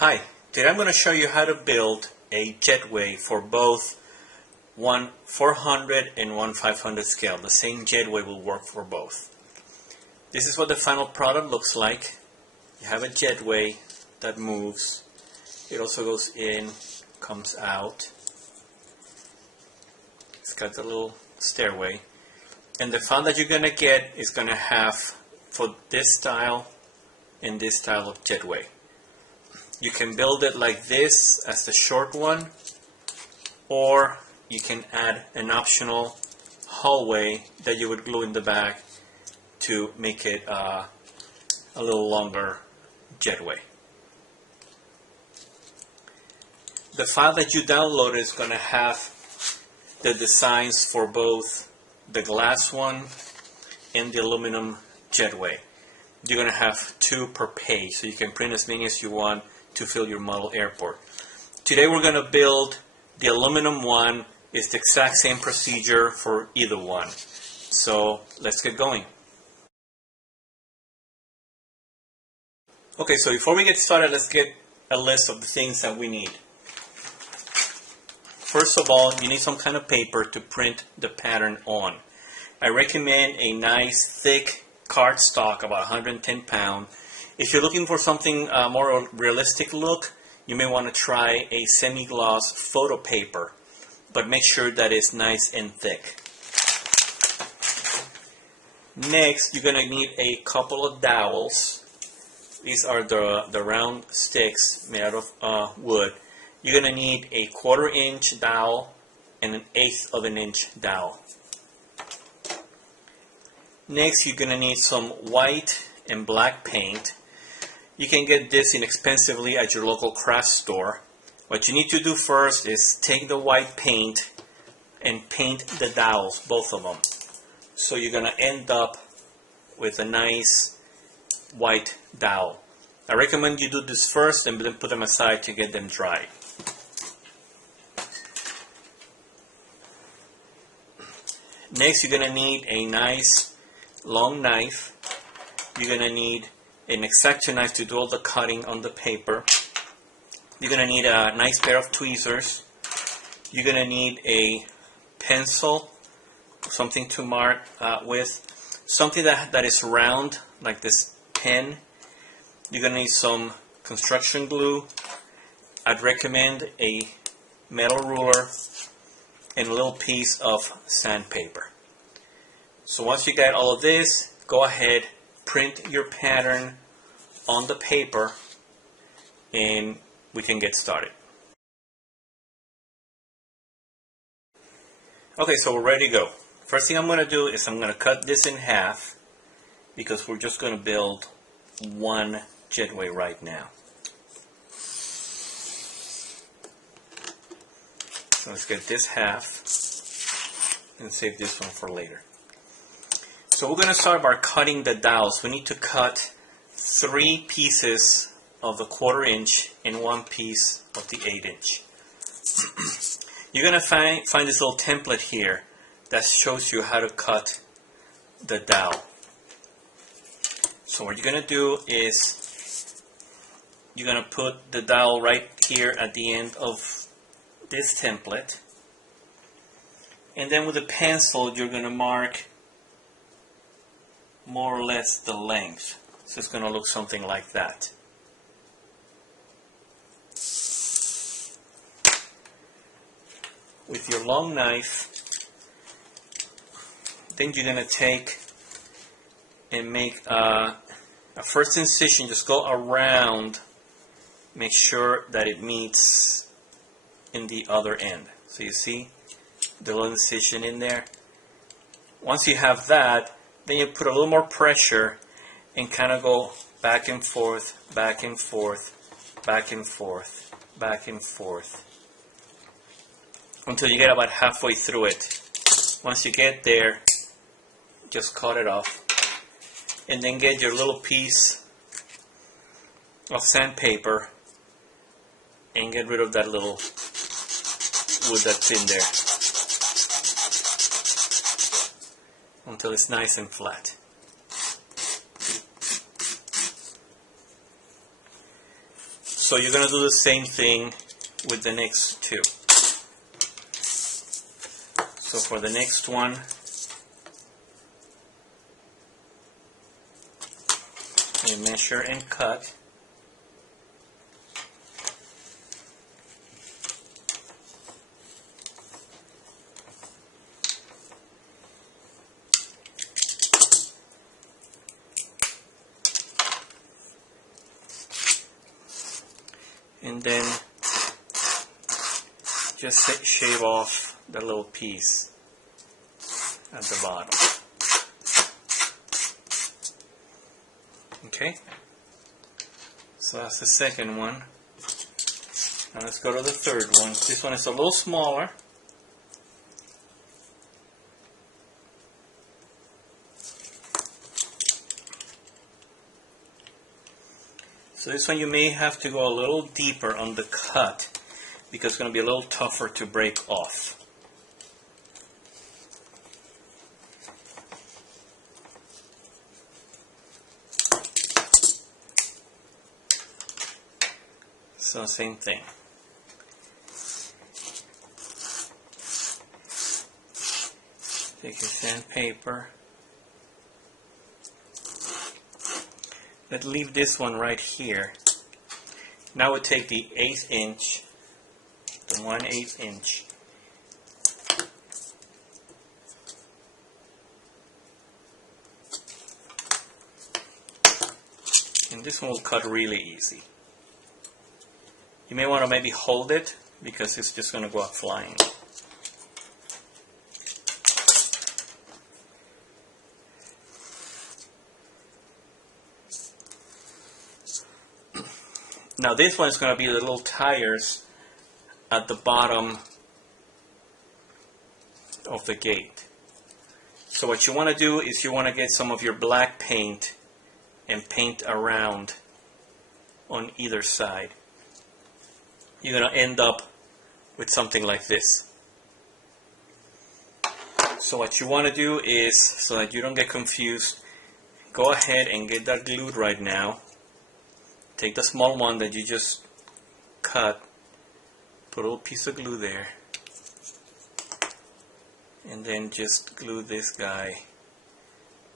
Hi, today I'm going to show you how to build a jetway for both one 400 and one 500 scale. The same jetway will work for both. This is what the final product looks like. You have a jetway that moves. It also goes in, comes out. It's got the little stairway. And the file that you're going to get is going to have for this style and this style of jetway. You can build it like this as the short one, or you can add an optional hallway that you would glue in the back to make it a little longer jetway. The file that you download is going to have the designs for both the glass one and the aluminum jetway. You're going to have 2 per page, so you can print as many as you want to fill your model airport. Today we're going to build the aluminum one. It's the exact same procedure for either one. So let's get going. Okay, so before we get started, let's get a list of the things that we need. First of all, you need some kind of paper to print the pattern on. I recommend a nice thick cardstock, about 110 pounds. If you're looking for something more realistic look, you may want to try a semi-gloss photo paper, but make sure that it's nice and thick. Next, you're going to need a couple of dowels. These are the round sticks made out of wood. You're going to need a 1/4 inch dowel and an 1/8 of an inch dowel. Next, you're going to need some white and black paint. You can get this inexpensively at your local craft store. What you need to do first is take the white paint and paint the dowels, both of them. So you're going to end up with a nice white dowel. I recommend you do this first and then put them aside to get them dry. Next, you're going to need a nice long knife. You're going to need an X-Acto knife to do all the cutting on the paper. You're going to need a nice pair of tweezers. You're going to need a pencil, something to mark with, something that is round, like this pen. You're going to need some construction glue. I'd recommend a metal ruler and a little piece of sandpaper. So once you got all of this, go ahead, print your pattern on the paper, and we can get started. Okay, so we're ready to go. First thing I'm going to do is I'm going to cut this in half because we're just going to build one jetway right now. So let's get this half and save this one for later. So we're going to start by cutting the dowels. We need to cut 3 pieces of the 1/4 inch and 1 piece of the 1/8 inch. You're going to find this little template here that shows you how to cut the dowel. So what you're going to do is you're going to put the dowel right here at the end of this template. And then with a pencil, you're going to mark more or less the length. So it's going to look something like that. With your long knife, then you're going to take and make a first incision. Just go around, make sure that it meets in the other end. So you see the little incision in there. Once you have that, then you put a little more pressure and kind of go back and forth, back and forth, back and forth, back and forth, until you get about halfway through it. Once you get there, just cut it off. And then get your little piece of sandpaper and get rid of that little wood that's in there, until it's nice and flat. So you're going to do the same thing with the next two. So for the next one, you measure and cut. And then just shave off the little piece at the bottom. Okay, so that's the second one. Now let's go to the third one. This one is a little smaller. So this one you may have to go a little deeper on the cut because it's going to be a little tougher to break off. So same thing. Take your sandpaper. Let's leave this one right here. Now we take the 1/8 inch, the 1/8 inch, and this one will cut really easy. You may want to maybe hold it because it's just going to go out flying. Now this one is going to be the little tires at the bottom of the gate. So what you want to do is you want to get some of your black paint and paint around on either side. You're going to end up with something like this. So what you want to do is, so that you don't get confused, go ahead and get that glued right now. Take the small one that you just cut, put a little piece of glue there, and then just glue this guy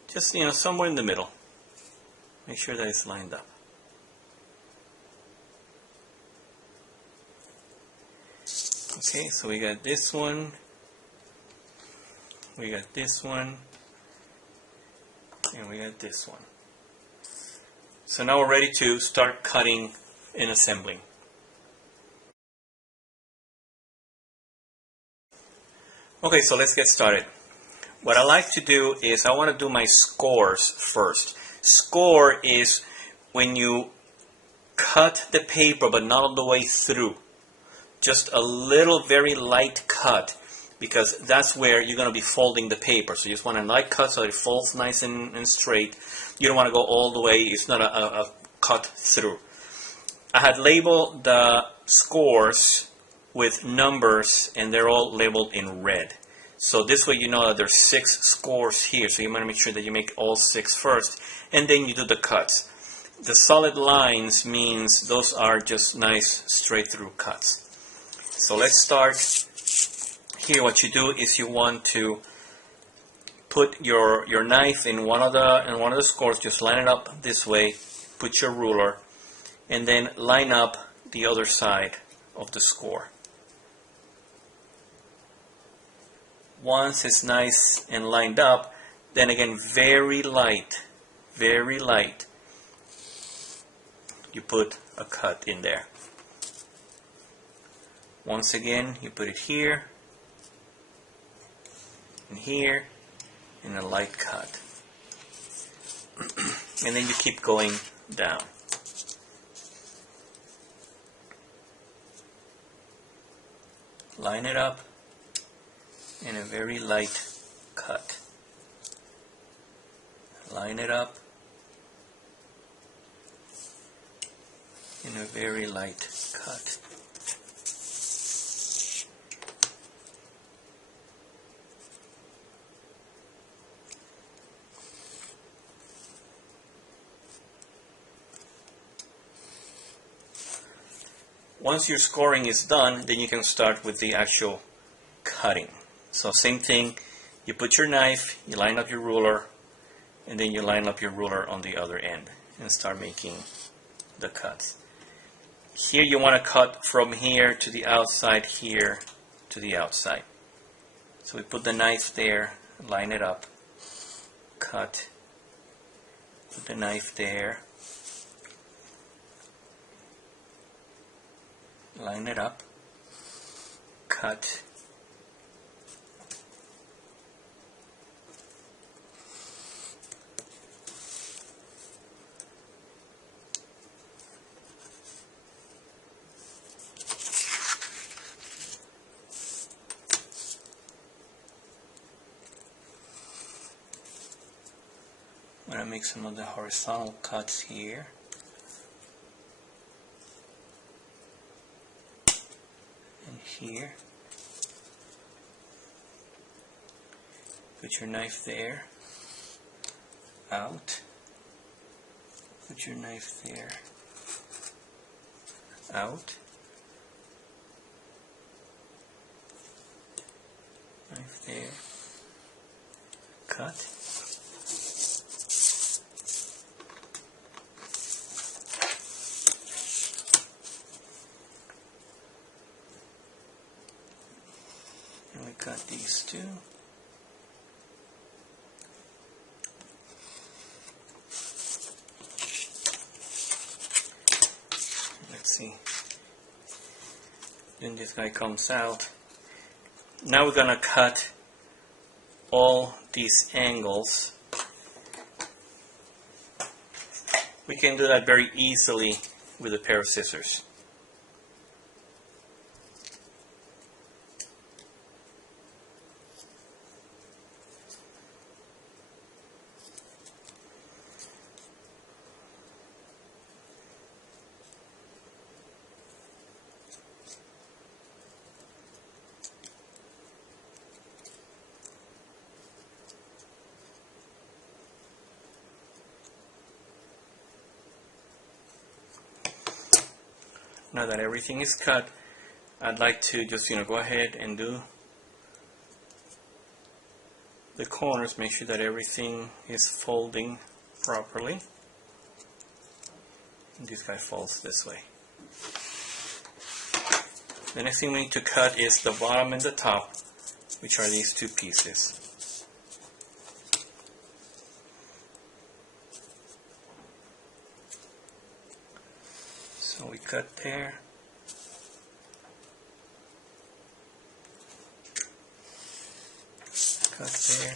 just, somewhere in the middle. Make sure that it's lined up. Okay, so we got this one, we got this one, and we got this one. So now we're ready to start cutting and assembling. Okay, so let's get started. What I like to do is I want to do my scores first. Score is when you cut the paper but not all the way through. Just a little very light cut, because that's where you're going to be folding the paper. So you just want a light cut so it folds nice and straight. You don't want to go all the way. It's not a cut through. I had labeled the scores with numbers, and they're all labeled in red. So this way you know that there's 6 scores here. So you want to make sure that you make all 6 first, and then you do the cuts. The solid lines means those are just nice straight through cuts. So let's start. Here what you do is you want to put your knife in one of the scores, just line it up this way, put your ruler, and then line up the other side of the score. Once it's nice and lined up, then again very light, you put a cut in there. Once again, you put it here, and here, and a light cut. And then you keep going down. Line it up, and a very light cut. Line it up, and a very light cut. Once your scoring is done, then you can start with the actual cutting. So same thing, you put your knife, you line up your ruler, and then you line up your ruler on the other end and start making the cuts. Here you want to cut from here to the outside, here to the outside. So we put the knife there, line it up, cut, put the knife there, line it up, cut, I'm going to make some of the horizontal cuts here. And here. Put your knife there. Out. Put your knife there. Out. Knife there. Cut. And we cut these two. Let's see. Then this guy comes out. Now we're gonna cut all these angles. We can do that very easily with a pair of scissors. Now that everything is cut, I'd like to just go ahead and do the corners. Make sure that everything is folding properly. And this guy folds this way. The next thing we need to cut is the bottom and the top, which are these two pieces. So we cut there. Cut there.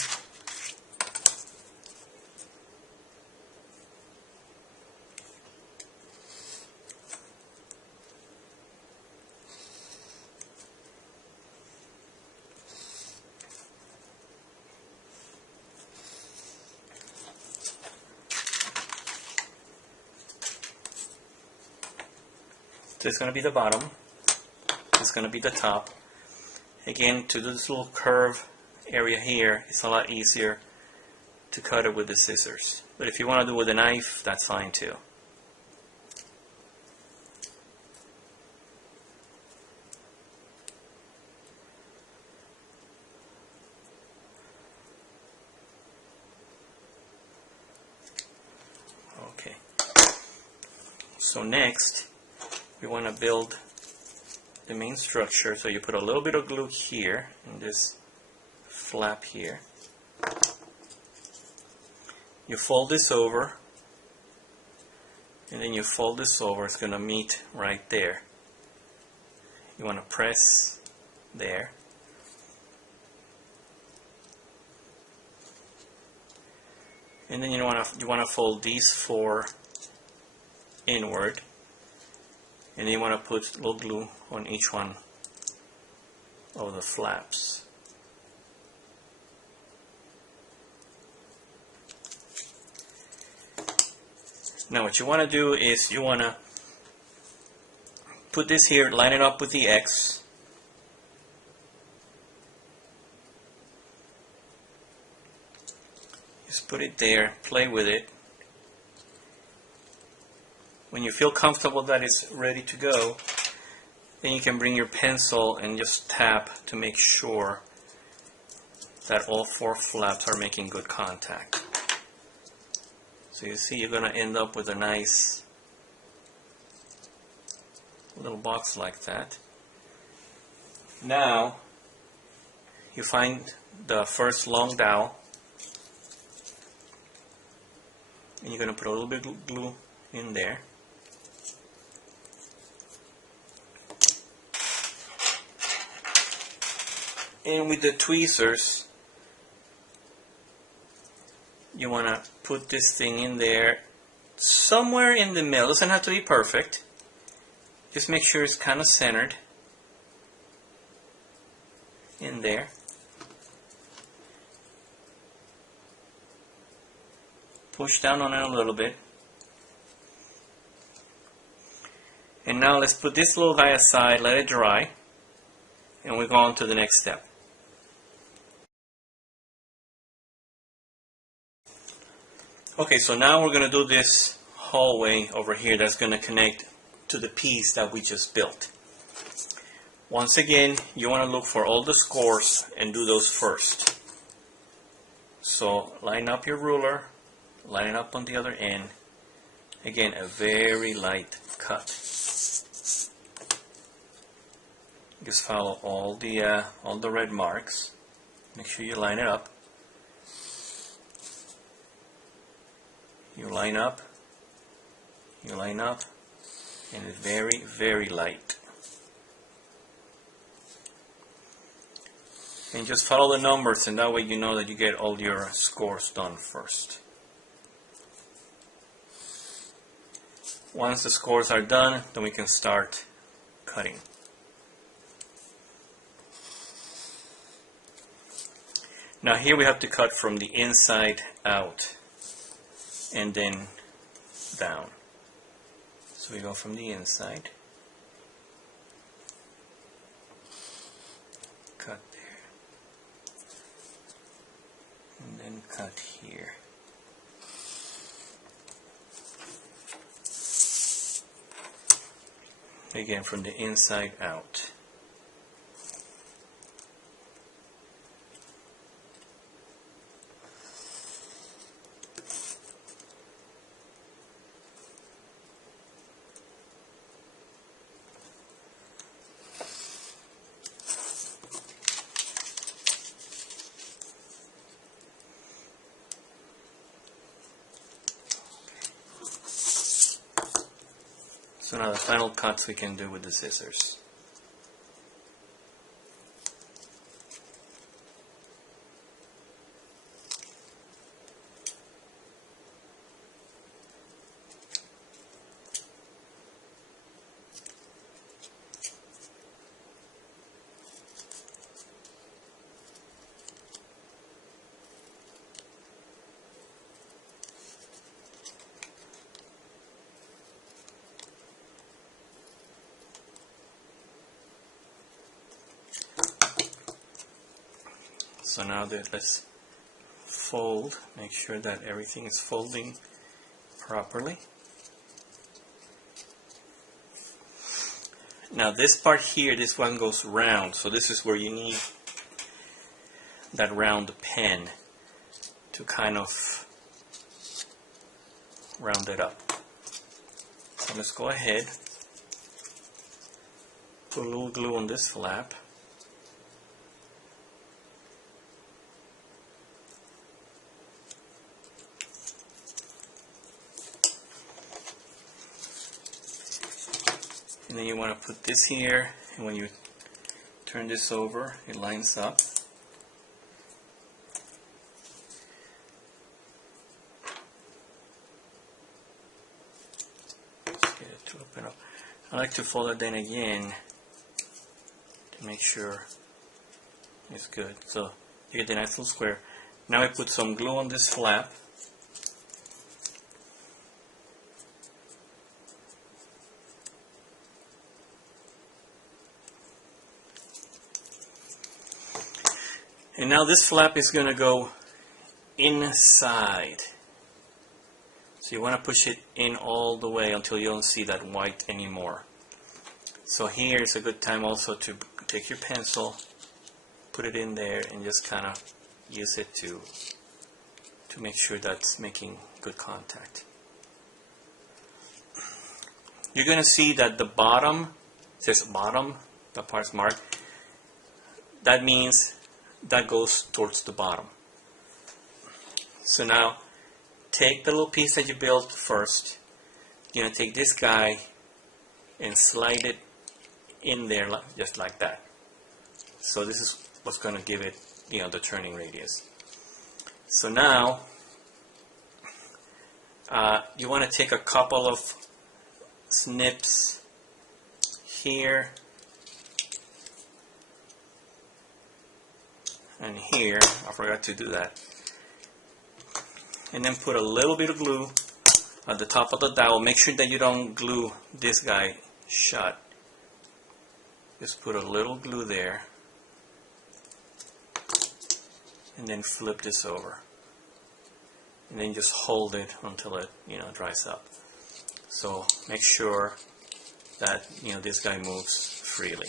So it's going to be the bottom, it's going to be the top. Again, to do this little curve area here, it's a lot easier to cut it with the scissors. But if you want to do it with a knife, that's fine too. Okay. So next, we want to build the main structure. So you put a little bit of glue here in this flap here. You fold this over, and then you fold this over. It's going to meet right there. You want to press there. And then you want to fold these four inward. And then you want to put a little glue on each one of the flaps. Now what you want to do is you want to put this here, line it up with the X. Just put it there, play with it. When you feel comfortable that it's ready to go, Then you can bring your pencil and just tap to make sure that all 4 flaps are making good contact. So you see, you're going to end up with a nice little box like that. Now you find the first long dowel, and you're going to put a little bit of glue in there. And with the tweezers, you want to put this thing in there somewhere in the middle. It doesn't have to be perfect. Just make sure it's kind of centered in there. Push down on it a little bit. And now let's put this little guy aside, let it dry, and we'll go on to the next step. Okay, so now we're going to do this hallway over here that's going to connect to the piece that we just built. Once again, you want to look for all the scores and do those first. So line up your ruler, line it up on the other end. Again, a very light cut. Just follow all the red marks. Make sure you line it up. You line up, and it's very, very light. And just follow the numbers, and that way you know that you get all your scores done first. Once the scores are done, then we can start cutting. Now here we have to cut from the inside out and then down. So we go from the inside, cut there, and then cut here. Again, from the inside out. So now the final cuts we can do with the scissors. So now let's fold, make sure that everything is folding properly. Now this part here, this one goes round, so this is where you need that round pen to kind of round it up. So let's go ahead, put a little glue on this flap. And then you want to put this here, and when you turn this over, it lines up. Let's get it to open up. I like to fold it then again to make sure it's good. So you get the nice little square. Now I put some glue on this flap. And now this flap is going to go inside. So you want to push it in all the way until you don't see that white anymore. So here is a good time also to take your pencil, put it in there, and just kind of use it to make sure that's making good contact. You're going to see that the bottom, it says bottom, the part's marked. That means that goes towards the bottom. So now, take the little piece that you built first. You're going to take this guy and slide it in there just like that. So this is what's going to give it, the turning radius. So now, you want to take a couple of snips here and here. I forgot to do that. And then put a little bit of glue at the top of the dowel. Make sure that you don't glue this guy shut. Just put a little glue there. And then flip this over. And then just hold it until it, dries up. So make sure that, this guy moves freely.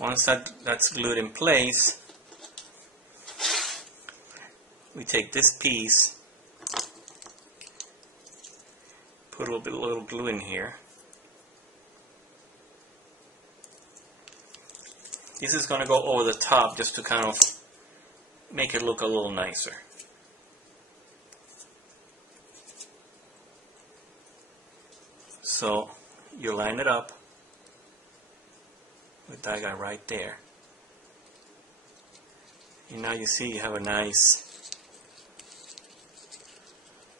Once that's glued in place, we take this piece, put a little glue in here. This is going to go over the top just to kind of make it look a little nicer. So you line it up with that guy right there. And now you see you have a nice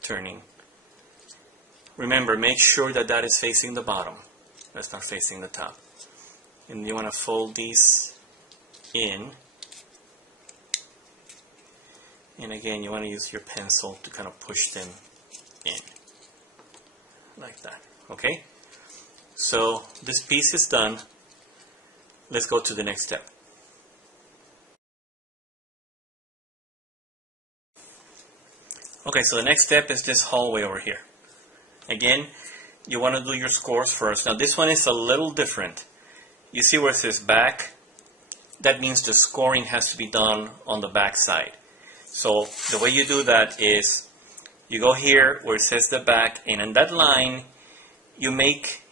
turning. Remember, make sure that that is facing the bottom. That's not facing the top. And you want to fold these in. And again, you want to use your pencil to kind of push them in. Like that. Okay? So this piece is done. Let's go to the next step. Okay, so the next step is this hallway over here. Again, you want to do your scores first. Now this one is a little different. You see where it says back? That means the scoring has to be done on the back side. So the way you do that is you go here where it says the back, and in that line you make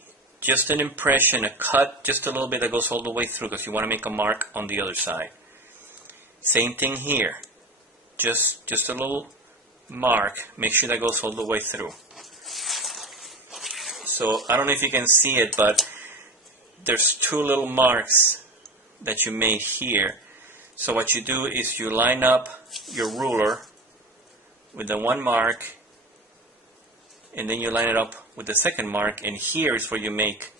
just an impression, a cut just a little bit that goes all the way through, because you want to make a mark on the other side. Same thing here. Just a little mark. Make sure that goes all the way through. So I don't know if you can see it, but there's two little marks that you made here. So what you do is you line up your ruler with the one mark, and then you line it up with the second mark, and here is where you make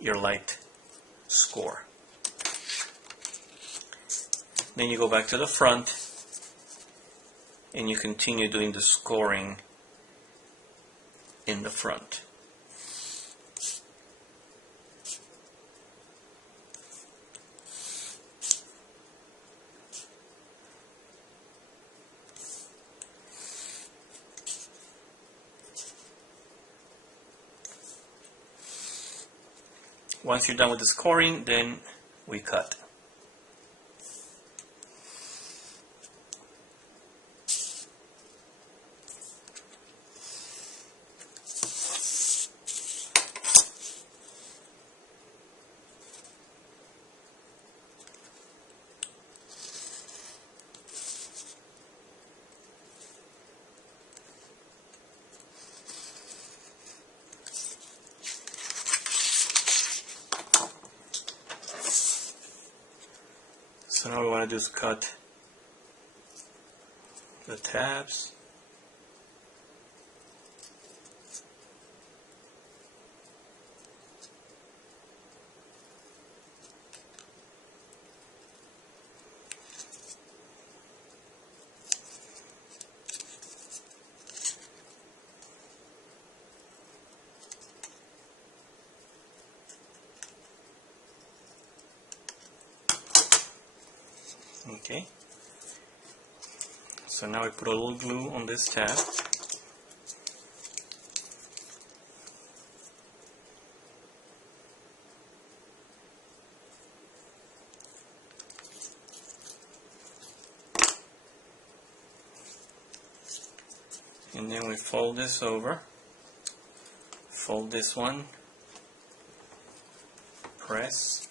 your light score. Then you go back to the front and you continue doing the scoring in the front. Once you're done with the scoring, then we cut. So now what we want to do is cut the tabs. Okay, so now we put a little glue on this tab. And then we fold this over, fold this one, press,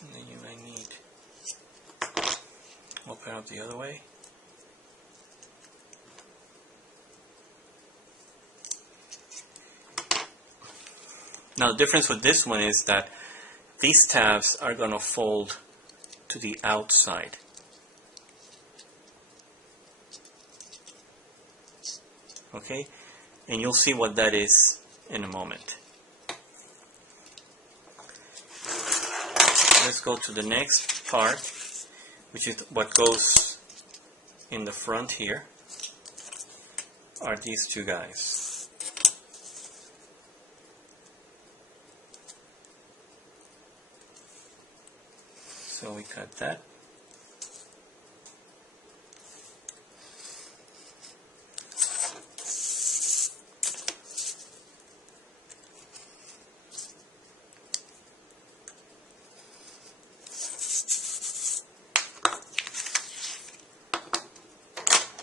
and then you may need, open up the other way. Now the difference with this one is that these tabs are going to fold to the outside. Okay, and you'll see what that is in a moment. Let's go to the next part, which is what goes in the front here, are these two guys. So we cut that.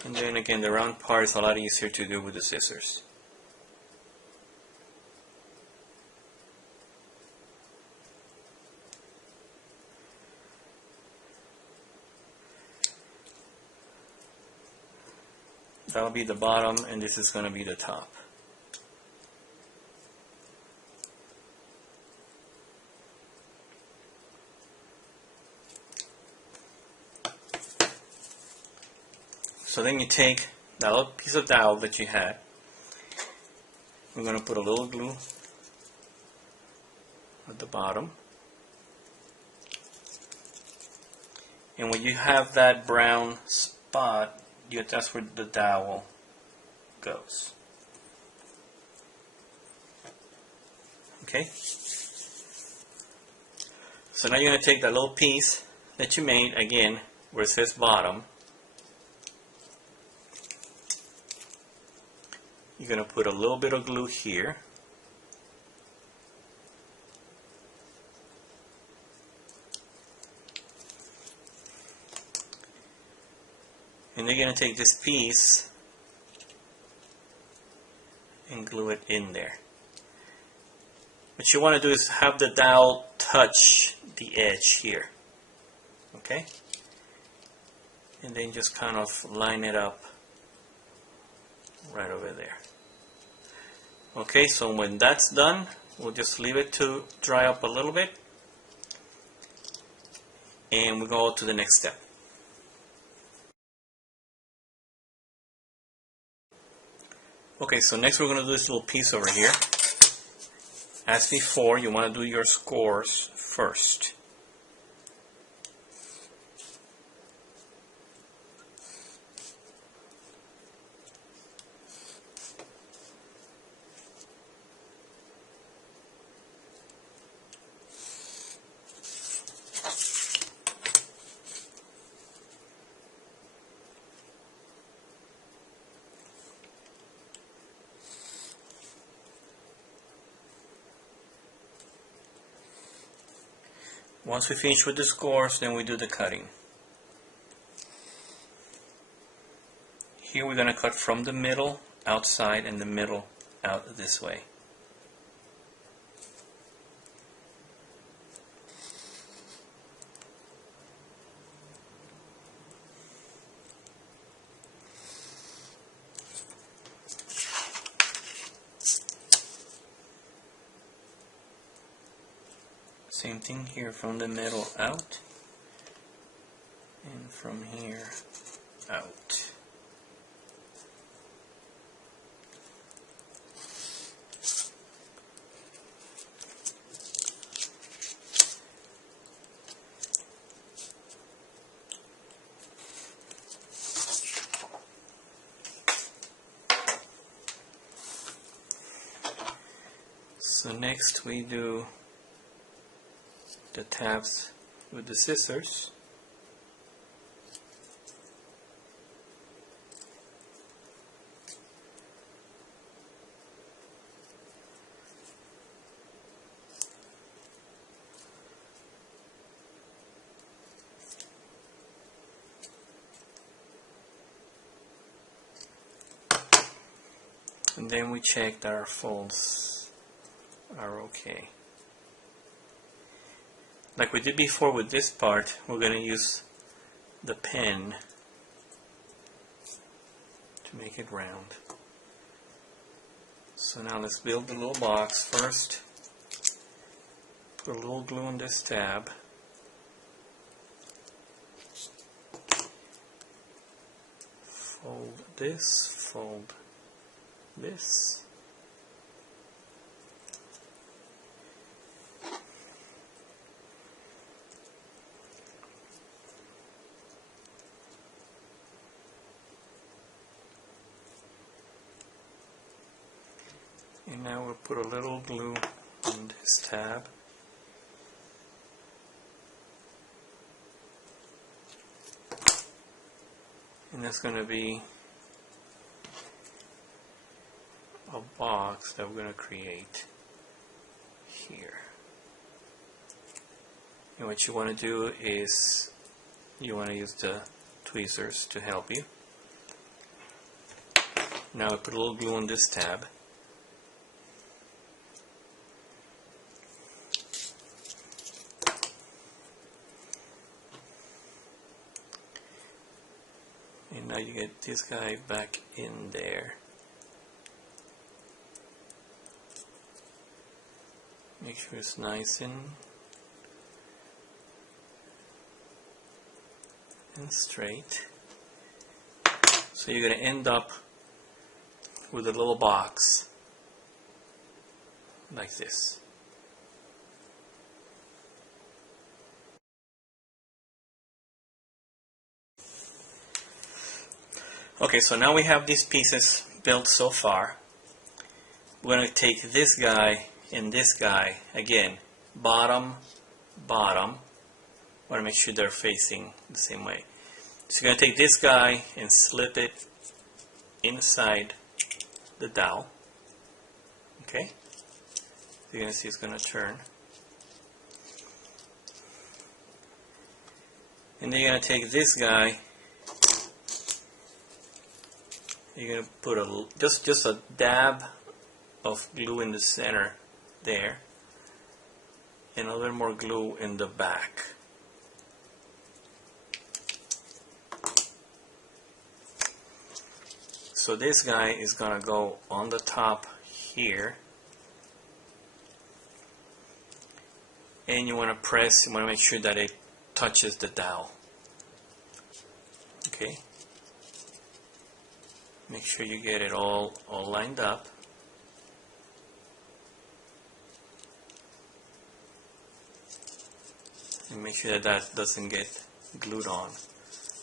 And then again, the round part is a lot easier to do with the scissors. That'll be the bottom, and this is going to be the top. So then you take that little piece of dowel that you had. We're going to put a little glue at the bottom. And when you have that brown spot, that's where the dowel goes. Okay? So now you're going to take that little piece that you made, again, where it says bottom. You're going to put a little bit of glue here. And you're going to take this piece and glue it in there. What you want to do is have the dowel touch the edge here. Okay? And then just kind of line it up right over there. Okay, so when that's done, we'll just leave it to dry up a little bit. And we'll go to the next step. Okay, so next we're going to do this little piece over here. As before, you want to do your scores first. Once we finish with the scores, then we do the cutting. Here we're going to cut from the middle outside and the middle out this way. Same thing here, from the middle out, and from here out. So next we do the tabs with the scissors. And then we check that our folds are okay. Like we did before with this part, we're going to use the pen to make it round. So now let's build the little box first. Put a little glue on this tab. Fold this. And now we'll put a little glue on this tab. And that's going to be a box that we're going to create here. And what you want to do is you want to use the tweezers to help you. Now I put a little glue on this tab. And now you get this guy back in there. Make sure it's nice and straight. So you're going to end up with a little box like this. Okay, so now we have these pieces built so far. We're going to take this guy and this guy, again, bottom, bottom. Want to make sure they're facing the same way. So you're going to take this guy and slip it inside the dowel. Okay? You're going to see it's going to turn. And then you're going to take this guy. You're going to put a just a dab of glue in the center there, and a little more glue in the back. So this guy is going to go on the top here, and you want to press, you want to make sure that it touches the dowel. Okay? Make sure you get it all lined up. And make sure that that doesn't get glued on,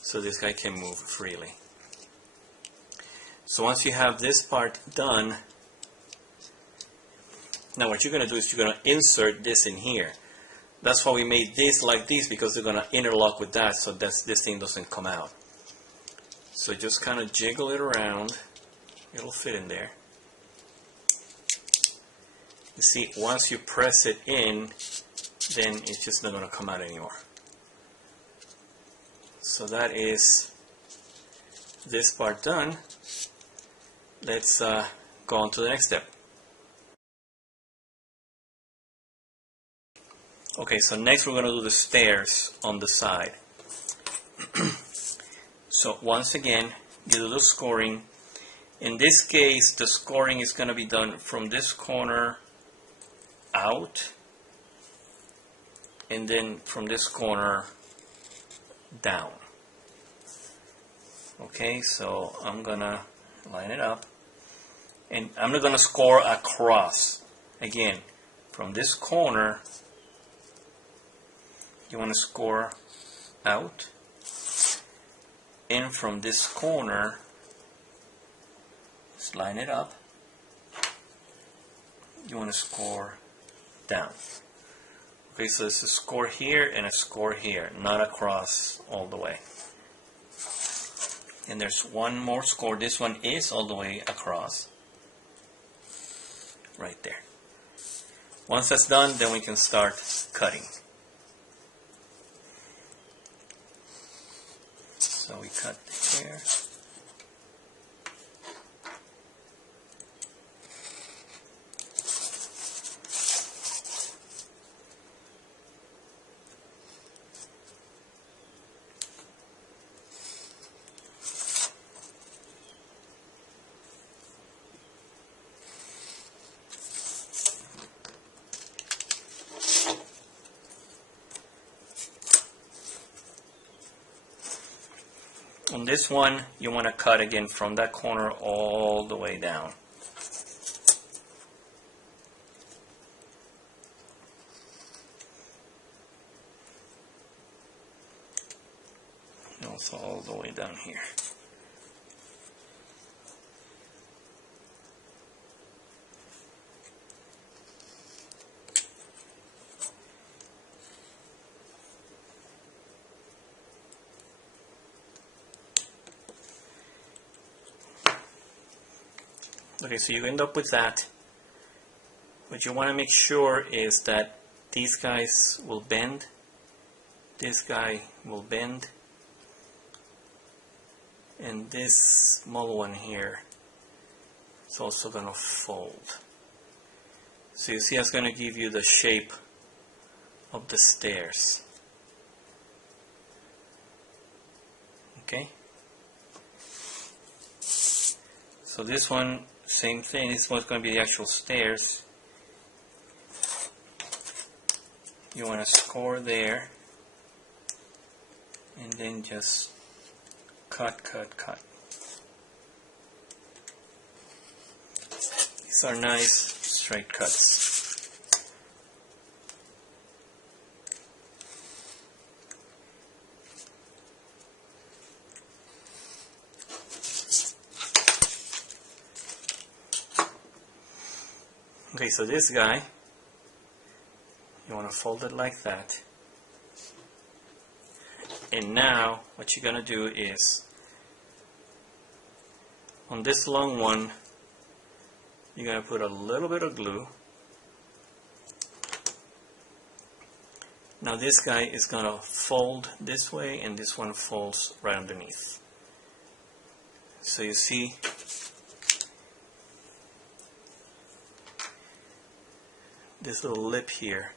so this guy can move freely. So once you have this part done, now what you're going to do is you're going to insert this in here. That's why we made this like this, because they're going to interlock with that, so that this thing doesn't come out. So just kind of jiggle it around. It'll fit in there. You see, once you press it in, then it's just not going to come out anymore. So that is this part done. Let's go on to the next step. Okay, so next we're going to do the stairs on the side. So once again, you do the scoring. In this case, the scoring is going to be done from this corner out, and then from this corner down. Okay, so I'm going to line it up, and I'm not going to score across. Again, from this corner, you want to score out, and from this corner, just line it up, you want to score down. Okay, so it's a score here and a score here, not across all the way. And there's one more score. This one is all the way across, right there. Once that's done, then we can start cutting. So we cut here. On this one, you want to cut again from that corner all the way down. And also all the way down here. Okay, so you end up with that. What you want to make sure is that these guys will bend, this guy will bend, and this small one here is also going to fold. So you see, it's going to give you the shape of the stairs. Okay? So this one, same thing. This one's going to be the actual stairs. You want to score there, and then just cut, cut, cut. These are nice straight cuts. Okay, so this guy, you want to fold it like that. And now what you're going to do is, on this long one, you're going to put a little bit of glue. Now this guy is going to fold this way, and this one folds right underneath. So you see, this little lip here,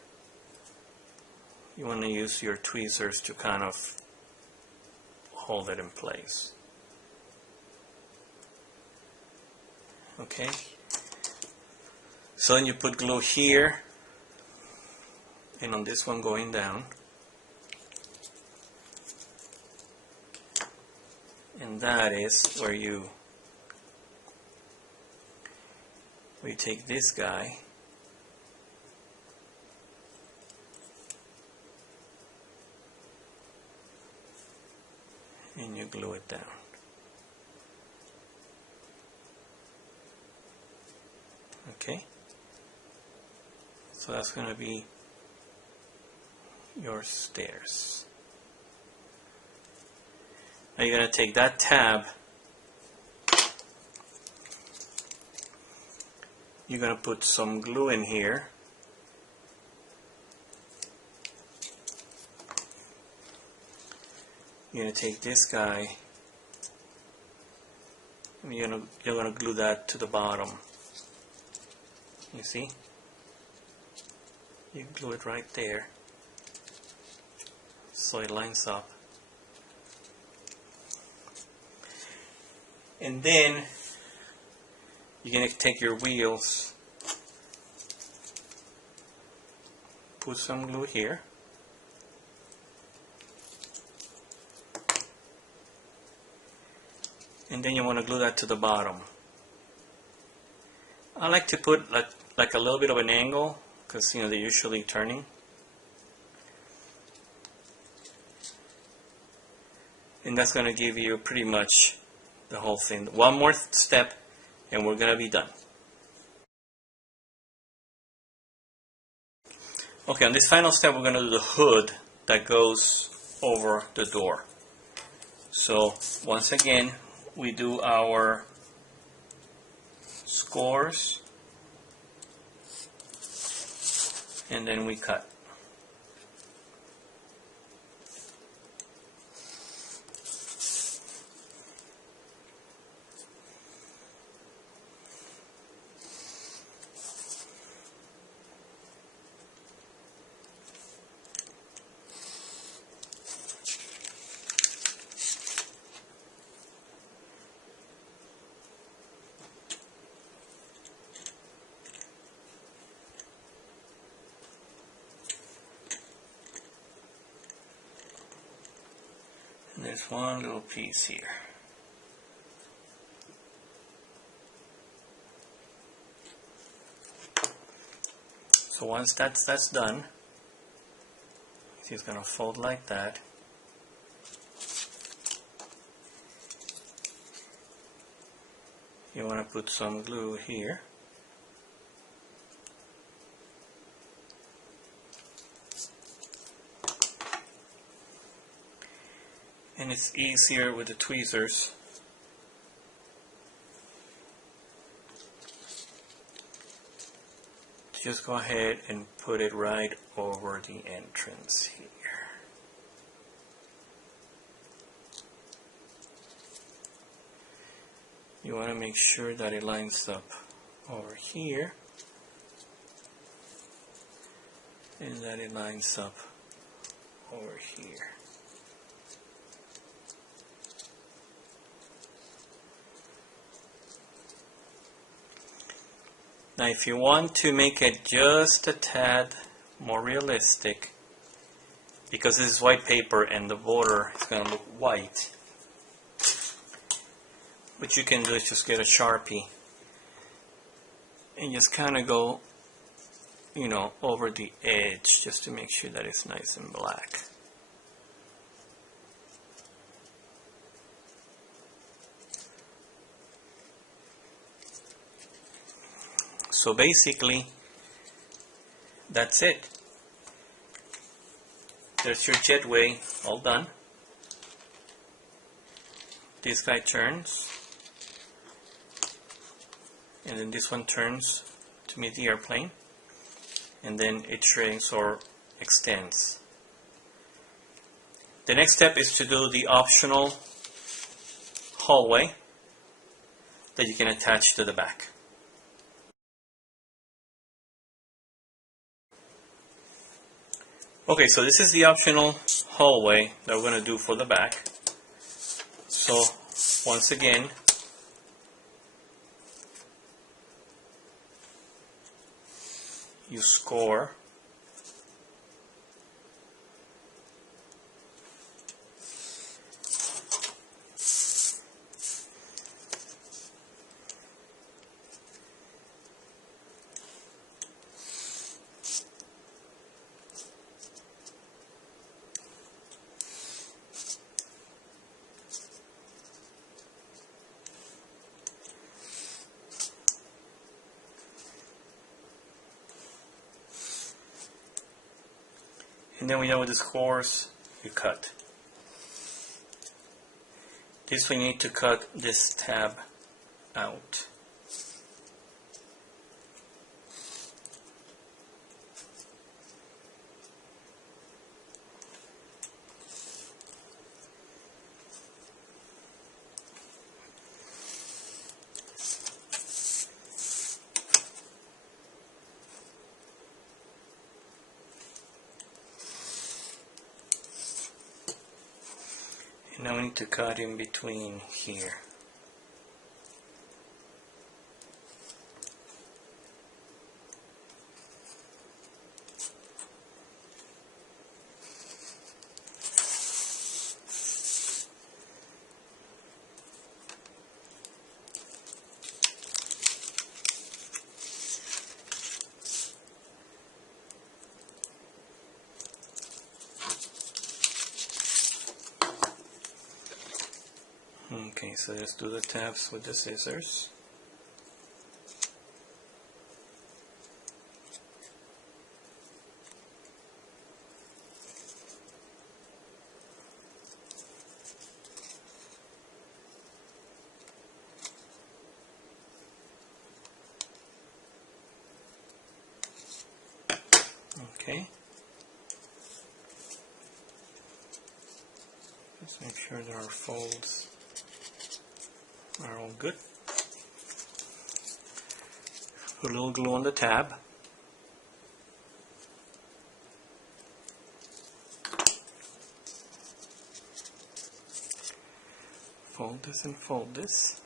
you want to use your tweezers to kind of hold it in place. Okay? So then you put glue here, and on this one going down. And that is where you take this guy and you glue it down. Okay? So that's going to be your stairs. Now you're going to take that tab, you're going to put some glue in here, you're going to take this guy, and you're going to glue that to the bottom. You see? You glue it right there so it lines up. And then you're going to take your wheels, put some glue here, and then you want to glue that to the bottom. I like to put like a little bit of an angle, because they're usually turning. And that's going to give you pretty much the whole thing. One more step and we're going to be done. Okay, on this final step we're going to do the hood that goes over the door. So once again we do our scores and then we cut. There's one little piece here. So once that's done, it's going to fold like that. You want to put some glue here. And it's easier with the tweezers. Just go ahead and put it right over the entrance here. You want to make sure that it lines up over here and that it lines up over here. Now if you want to make it just a tad more realistic, because this is white paper and the border is going to look white, what you can do is just get a Sharpie and just kind of go, you know, over the edge just to make sure that it's nice and black. So basically, that's it. There's your Jetway all done. This guy turns, and then this one turns to meet the airplane, and then it shrinks or extends. The next step is to do the optional hallway that you can attach to the back. Okay, so this is the optional hallway that we're going to do for the back. So once again, you score and then when you're done with the scores, you cut. This one you need to cut this tab out. And now we need to cut in between here. Okay, so let's do the tabs with the scissors. Okay. Just make sure there are folds are all good. Put a little glue on the tab. Fold this and fold this.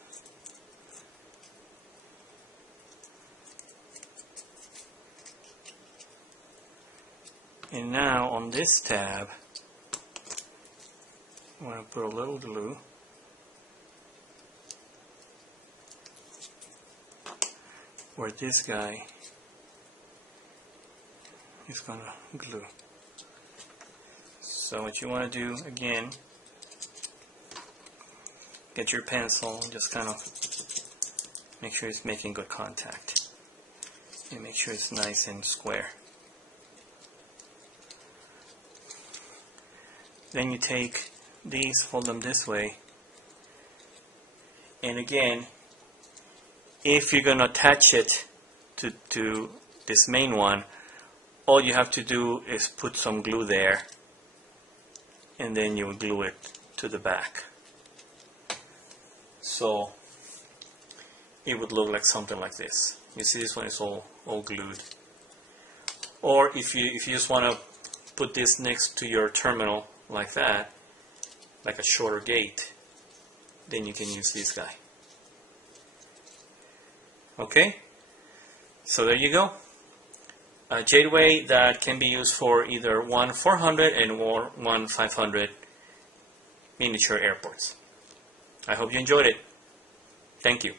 And now on this tab, I'm going to put a little glue. Where this guy is going to glue. So what you want to do, again, get your pencil, just kind of make sure it's making good contact. And make sure it's nice and square. Then you take these, fold them this way, and again, if you're going to attach it to this main one, all you have to do is put some glue there, and then you glue it to the back. So it would look like something like this. You see, this one is all glued. Or if you just want to put this next to your terminal like that, like a shorter gate, then you can use this guy. Okay, so there you go. A Jetway that can be used for either one 400 and one 500 miniature airports. I hope you enjoyed it. Thank you.